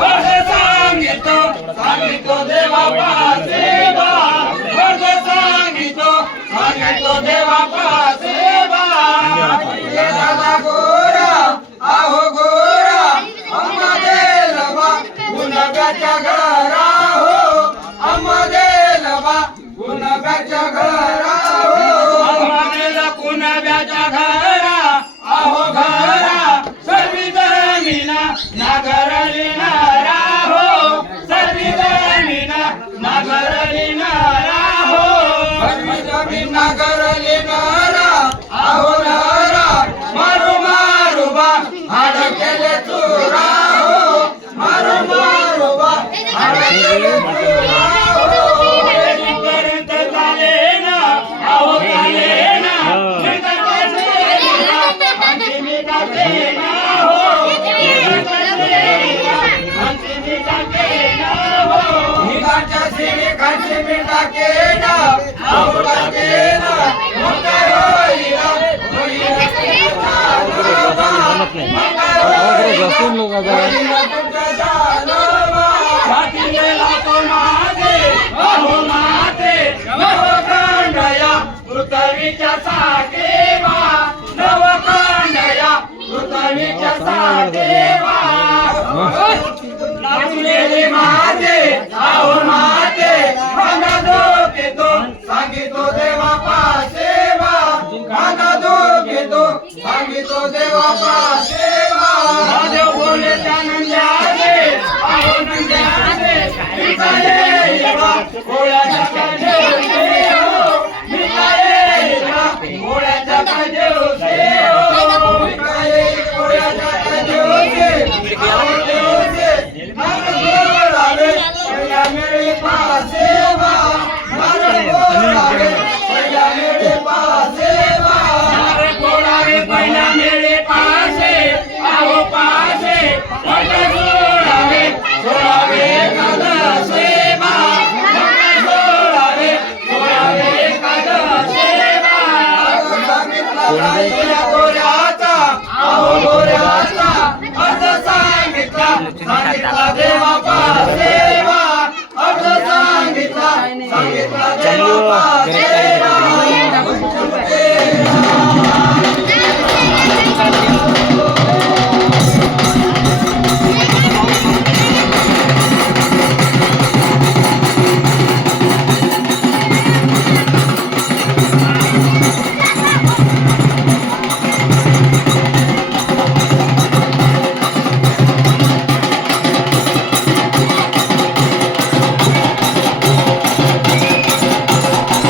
सांगितो सांगितो देवा पासेवा वर्ग सांगितो सांगितो देवा पासेवा दादा गोरा आहो गोरा अम्मा देलवा गुणगाच्या घरा हो अम्मा देलवा गुणगाच्या घरा हो अम्मा देला गुणगाच्या घरा आहो घरा सर्वी जमीना नागरली नारा हो सर्वी जमीना नागरली नारा हो सर्वी जमीन नागरली नारा आहो नारा मारू मारू बा हाड केले चुरा हो मारू मारू बा हाड केले चुरा हो पर्यंत झाले ना आहो झाले ना पृथ्वीच्या साकेवा नवकांडया पृथ्वीच्या साकेवा नाचलेली माते आहो माते माना दोकेतो सांगितो देवा पासेवा माना दोकेतो सांगितो देवा पासेवा देव बोले नंद्याचे आहो नंद्याचे विचारे येवा